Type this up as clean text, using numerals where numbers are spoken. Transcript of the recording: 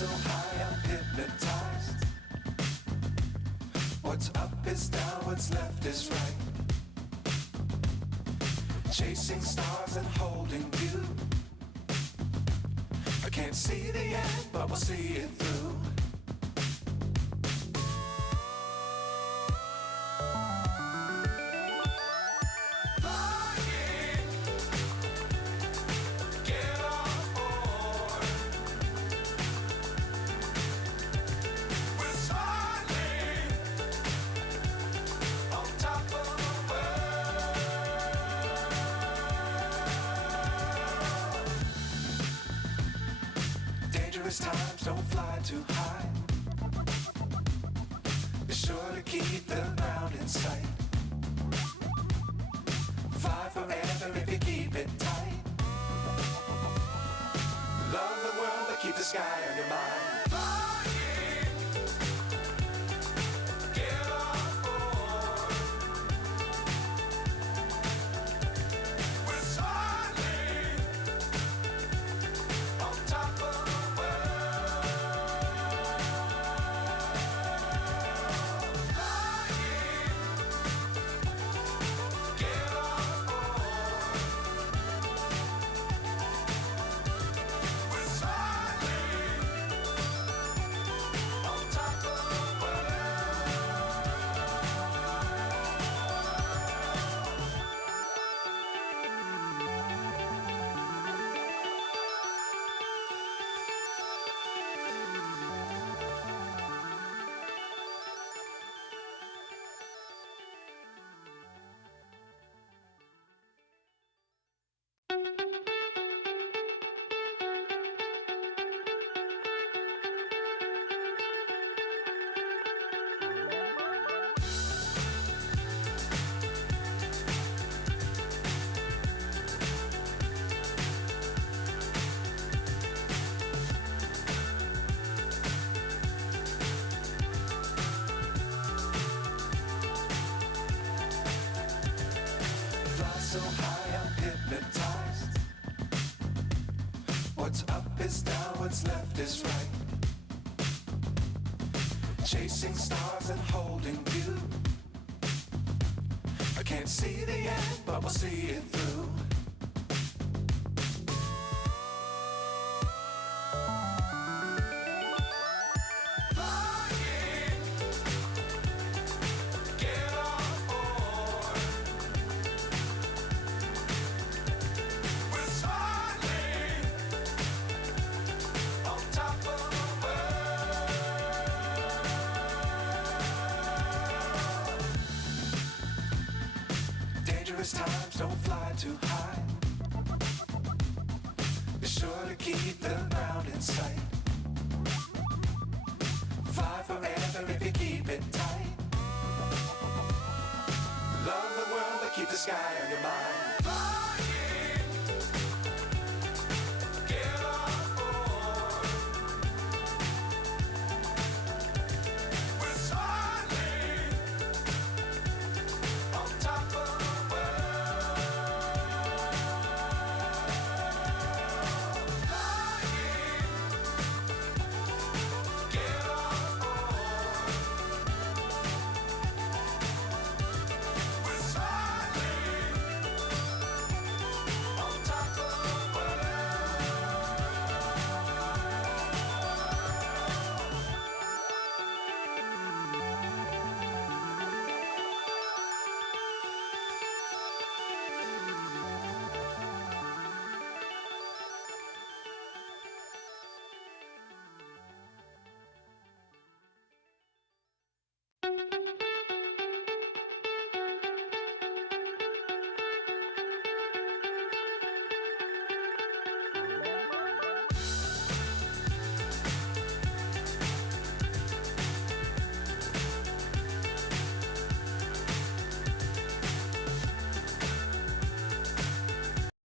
so high I'm hypnotized. What's up is down, what's left is right. Chasing stars and holding you. I can't see the end, but we'll see it through. Times don't fly too high. Be sure to keep the ground in sight. Fly forever if you keep it tight. Love the world but keep the sky on your mind. So high I'm hypnotized. What's up is down, what's left is right. Chasing stars and holding you. I can't see the end, but we'll see it through. Times don't fly too high. Be sure to keep the ground in sight. Fly forever if you keep it tight. Love the world but keep the sky on your mind.